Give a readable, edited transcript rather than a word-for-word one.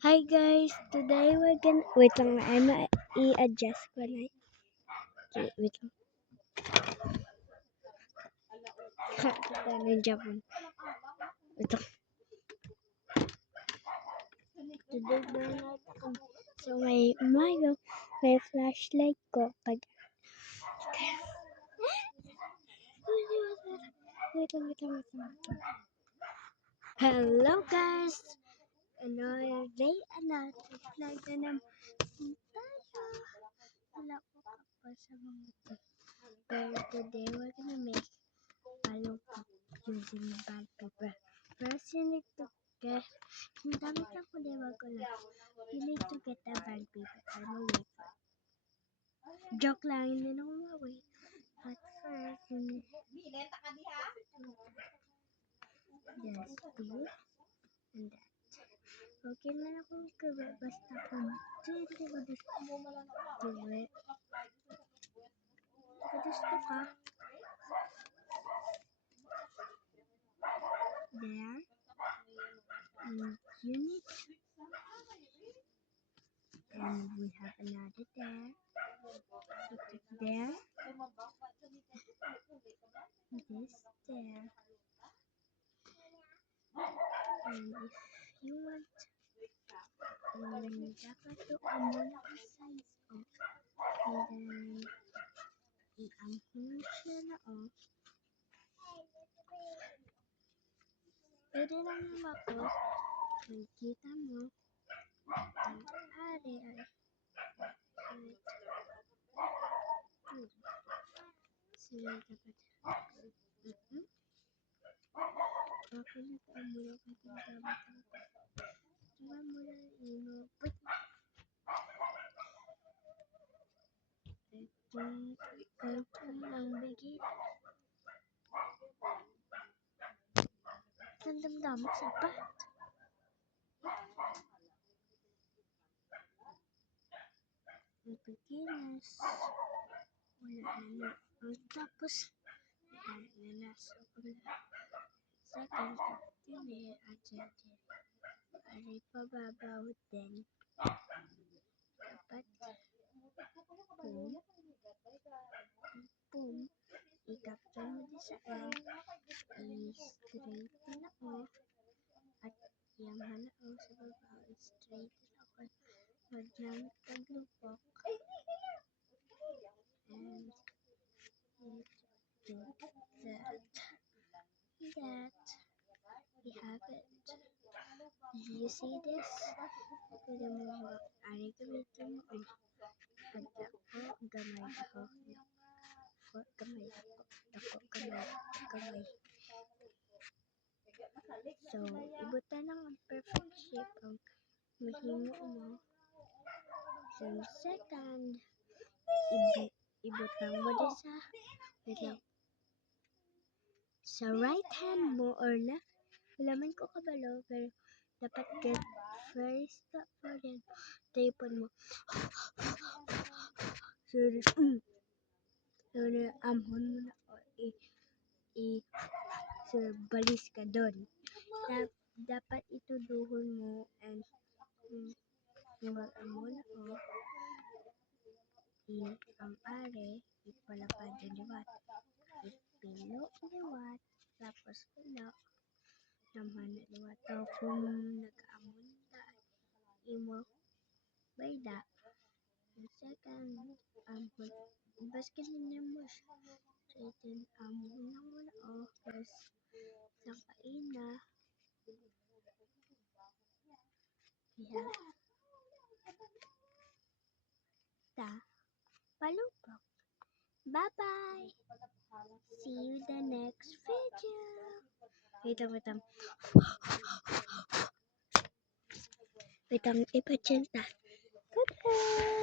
Hi guys, today we're gonna wait lang, i-adjust ko na. Okay, wait lang. Ito ng Japan. Ito. Today burnout ako. So may umayo, may flashlight ko. Wait lang. Hello guys! Another day, another vlog na naman tayo. Wala ko kapal sa mga ito. Pero today we're gonna make palupok using bond paper. First you need to get, yung damit lang ko diba ko lang. You need to get the bond paper. I'm a wafer. Joke lang, hindi na ako ma-wait. But first, you need to just do and that. Okay na ako magkawa. Basta kung do it. Gusto ka. There. And unit. And we have another there. There. This there. And if you want, dapat doon muna ka size of. And then, i-ampun siya na o. Pwede lang yung mapos. Makikita mo. Ang ari ay. So, dapat. Okay na po ang muna ka dapat. Diba muna inupot. Ito lang bigit. Damdamin sapat. Ang pikinas. Wala na. Tapos, wala na. So, second, continue agad. Aray pababaw din. Dapat, boom. I-capture mo din sa end. I-straighten ako. At yamahan ako sa babaw. I-straighten ako. Maglamit ang lupok. And do that. We have it. Do you see this? Pwede mo ari gamitin mo. Pagka ko, gamay ako. Gamay ako. Gamay. So, ibutan lang ang perfect shape ang mahimo mo. So, second, ibutang mo din sa right hand mo or left. Alaman ko kabalo, pero dapat get first ka pa rin. Tapon mo. So, amhon mo na o so, balis ka doon. Dapat ituduhon mo and mo na o ang are ipalapad yung liwat. Ipilo liwat. Tapos pilo. Naman na liwat. So, kung nag-amon da, imo bayda. And second, basket niya mo siya. So, then, amon na mo na o. Tapos, sangkain na. Yeah. Palupok. Bye-bye. See you the next video. Wait lang. Wait lang, ipachenta. Bye-bye.